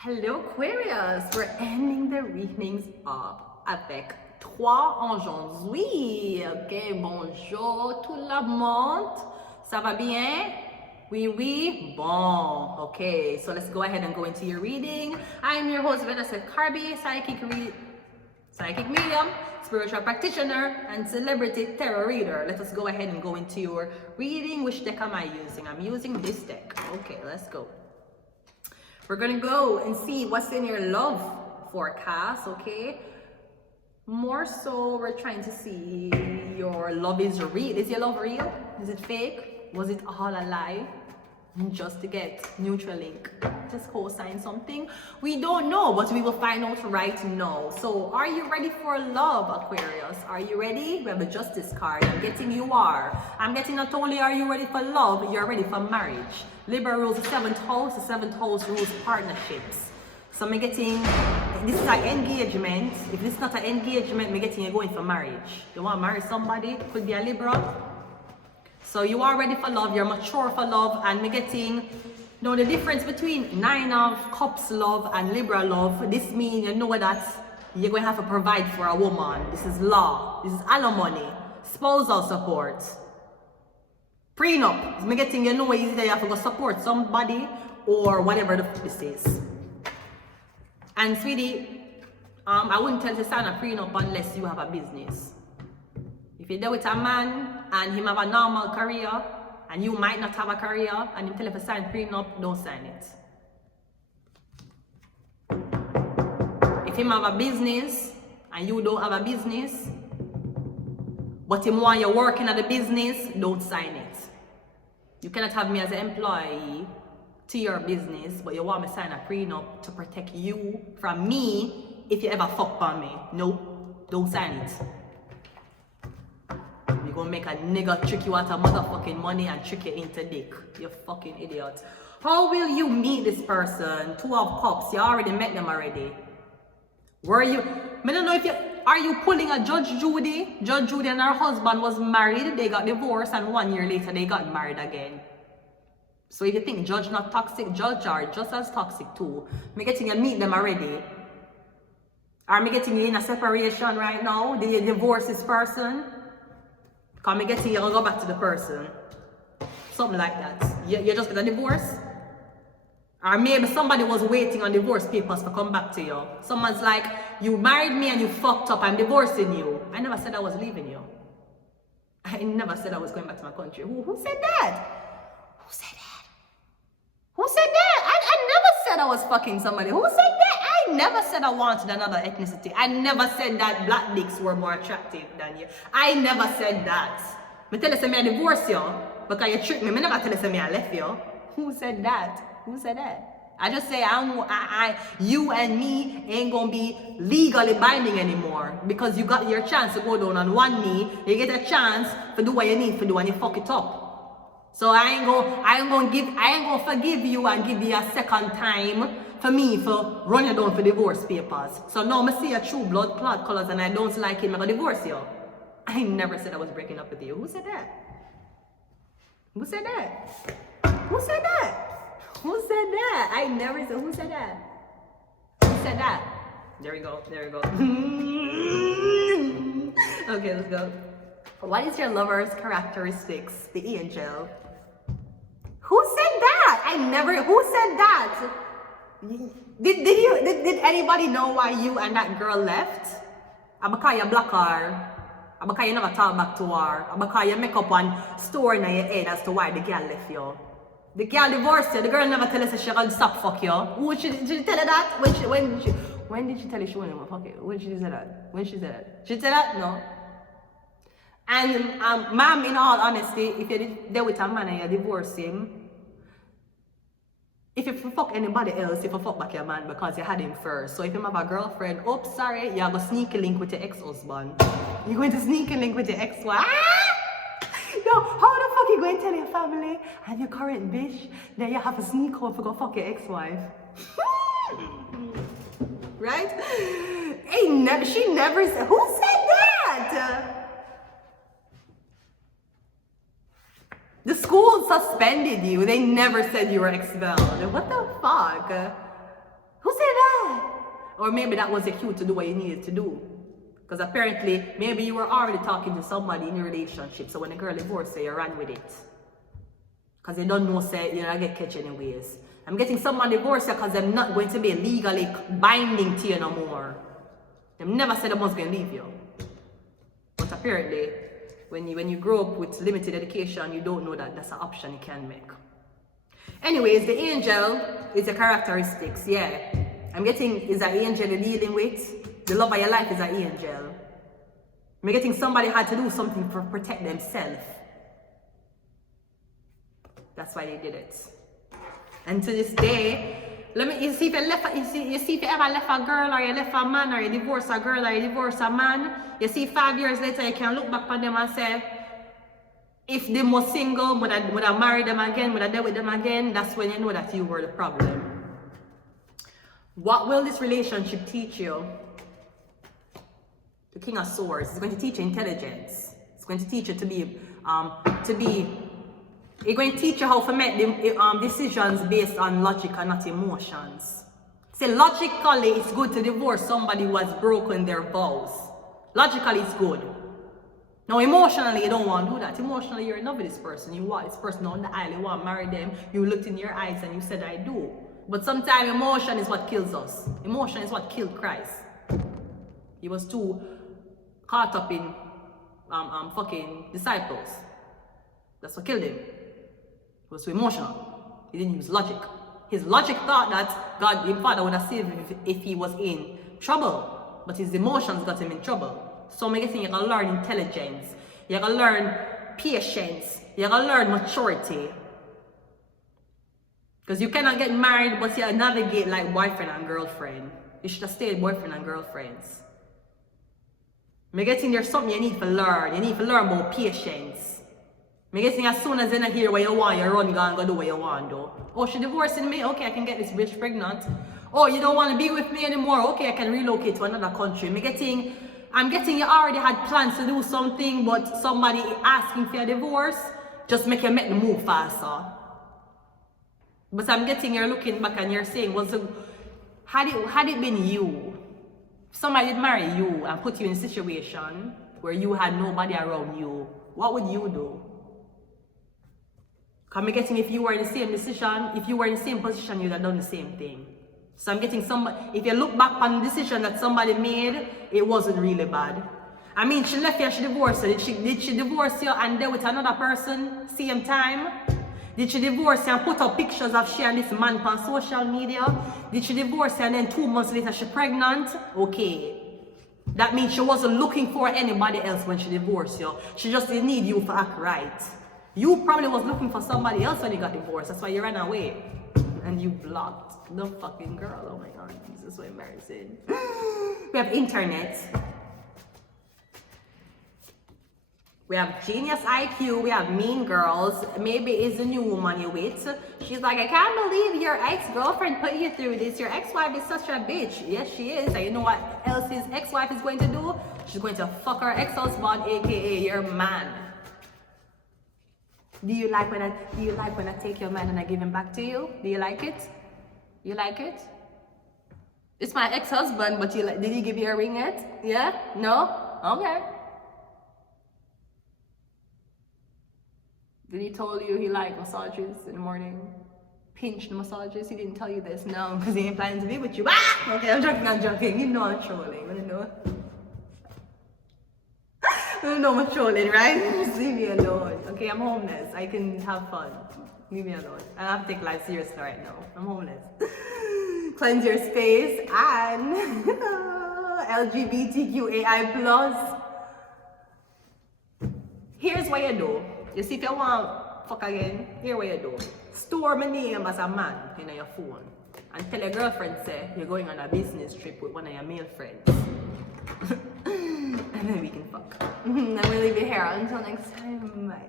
Hello Aquarius, we're ending the readings up avec 3 aujourd'hui. Ok, bonjour tout le monde. Ça va bien? Oui, oui, bon. Okay, so let's go ahead and go into your reading. I'm your host Vanessa Carby, psychic medium, spiritual practitioner, and celebrity tarot reader. Let us go ahead and go into your reading. Which deck am I using? I'm using this deck. Okay, let's go. We're gonna go and see what's in your love forecast, okay? More so, we're trying to see your love is real. Is your love real? Is it fake? Was it all a lie? Just to get neutral link, just co-sign something. We don't know, but we will find out right now. So are you ready for love, Aquarius? Are you ready? We have a justice card. I'm getting you are. I'm getting not only are you ready for love, you're ready for marriage. Libra rules the 7th house. The 7th house rules partnerships. So I'm getting, this is an engagement. If this is not an engagement, I'm getting you going for marriage. You want to marry somebody, could be a Libra. So you are ready for love, you're mature for love, and me getting, the difference between 9 of Cups love and Libra love. This means you know that you're going to have to provide for a woman. This is law, this is alimony, spousal support, prenup. Me getting, you know, either you have to go support somebody or whatever this is. And sweetie, I wouldn't tell you to sign a prenup unless you have a business. If you're there with a man and him have a normal career and you might not have a career and him tell you to sign prenup, don't sign it. If him have a business and you don't have a business, but him want you working at the business, don't sign it. You cannot have me as an employee to your business, but you want me to sign a prenup to protect you from me if you ever fuck on me. No, don't sign it. You're gonna make a nigga trick you out of motherfucking money and trick you into dick. You fucking idiot. How will you meet this person? 2 of Cups. You already met them already. Were you? I don't know if you are you pulling a Judge Judy? Judge Judy and her husband was married. They got divorced, and 1 year later they got married again. So if you think Judge not toxic, Judge are just as toxic too. Me getting you meet them already. Are me getting you in a separation right now? Did you divorce this person? Because I'm getting you to go back to the person. Something like that. You just got a divorce? Or maybe somebody was waiting on divorce papers to come back to you. Someone's like, you married me and you fucked up, I'm divorcing you. I never said I was leaving you. I never said I was going back to my country. Who said that? Who said that? Who said that? I never said I was fucking somebody. Who said that? I never said I wanted another ethnicity. I never said that black dicks were more attractive than you. I never said that. I tell you I divorce you because you tricked me. I never tell you I left you. Who said that? Who said that? I just say you and me ain't gonna be legally binding anymore because you got your chance to go down on one knee. You get a chance to do what you need to do and you fuck it up. So I ain't gonna forgive you and give you a second time for me for run you down for divorce papers. So now I see your true blood clot colors and I don't like him, I'm gonna divorce you. I never said I was breaking up with you. Who said that? Who said that? Who said that? Who said that? I never said. Who said that? Who said that? There we go. There we go. Okay, let's go. What is your lover's characteristics? The angel. Who said that? I never. Who said that? Did anybody know why you and that girl left? Because you block her. Because you never talk back to her. Because you make up one story in your head as to why the girl left you. The girl divorced you. The girl never tell us she gonna stop fuck you. Did she tell her that? When did she tell you she wanted to fuck you? When did she say that? When she said that? She said that? No. And ma'am, in all honesty, if you're there with a man and you divorce him, if you fuck anybody else, if you fuck back your man because you had him first. So if you have a girlfriend, oops, sorry, you have a sneaky link with your ex-husband. You're going to sneaky link with your ex-wife. Yo, how the fuck you going to tell your family and your current bitch that you have to sneak out to go fuck your ex-wife? Right? She never said, who said that? The school suspended you. They never said you were expelled. What the fuck? Who said that? Or maybe that was a cue to do what you needed to do. Because apparently, maybe you were already talking to somebody in your relationship. So when a girl divorced you, you ran with it. Because you don't know, say, you're not going to catch anyways. I'm getting someone divorced because they're not going to be legally binding to you no more. They never said they was going to leave you. But apparently, when you grow up with limited education, you don't know that that's an option you can make. Anyways, the angel is a characteristics, yeah. I'm getting is an angel you're dealing with. The love of your life is an angel. I'm getting somebody had to do something to protect themselves. That's why they did it. And to this day, you see if you ever left a girl or you left a man or you divorced a girl or you divorced a man, you see 5 years later you can look back on them and say, if they were single, would I marry them again, would I deal with them again, that's when you know that you were the problem. What will this relationship teach you? The King of Swords is going to teach you intelligence. It's going to teach you to be it's going to teach you how to make decisions based on logic and not emotions. See, logically, it's good to divorce somebody who has broken their vows. Logically, it's good. Now, emotionally, you don't want to do that. Emotionally, you're in love with this person. You want this person on the aisle. You want to marry them. You looked in your eyes and you said, I do. But sometimes emotion is what kills us. Emotion is what killed Christ. He was too caught up in fucking disciples. That's what killed him. He was too emotional. He didn't use logic. His logic thought that God, the Father, would have saved him if he was in trouble. But his emotions got him in trouble. So I'm guessing you're going to learn intelligence. You're going to learn patience. You're going to learn maturity. Because you cannot get married, but you navigate like boyfriend and girlfriend. You should have stayed boyfriend and girlfriends. I'm guessing there's something you need to learn. You need to learn about patience. I'm guessing as soon as you don't hear what you want, you run, go do what you want, though. Oh, she divorcing me? Okay, I can get this bitch pregnant. Oh, you don't want to be with me anymore? Okay, I can relocate to another country. I'm getting you already had plans to do something, but somebody asking for a divorce, just make you make the move faster. But I'm getting you're looking back and you're saying, had it been you, if somebody did marry you and put you in a situation where you had nobody around you, what would you do? Because I'm getting if you were in the same decision, if you were in the same position, you'd have done the same thing. So I'm getting if you look back on the decision that somebody made, it wasn't really bad. I mean, she left you, she divorced you. Did she divorce you and then with another person, same time? Did she divorce you and put up pictures of she and this man on social media? Did she divorce you and then 2 months later she pregnant? Okay. That means she wasn't looking for anybody else when she divorced you. She just didn't need you to act right. You probably was looking for somebody else when you got divorced. That's why you ran away. And you blocked the fucking girl. Oh my God, Jesus, so embarrassing. We have internet. We have genius IQ. We have mean girls. Maybe it's a new woman you with. She's like, I can't believe your ex-girlfriend put you through this. Your ex-wife is such a bitch. Yes, she is. And you know what else his ex-wife is going to do? She's going to fuck her ex-husband, aka your man. Do you like when I take your man and I give him back to you? Do you like it? You like it? It's my ex-husband, but did he give you a ring yet? Yeah? No? Okay. Did he tell you he liked massages in the morning? Pinched massages? He didn't tell you this? No, because he ain't planning to be with you. Ah! Okay, I'm joking. You know I'm trolling. You know. You know I'm trolling, right? Just leave me alone. Okay, I'm homeless. I can have fun. Leave me alone. I have to take life seriously right now. I'm homeless. Cleanse your space and LGBTQAI+. Here's what you do. You see, if you want fuck again, here's what you do. Store my name as a man in your phone and tell your girlfriend say you're going on a business trip with one of your male friends. And then we can fuck. I'm gonna leave it here until next time. Bye.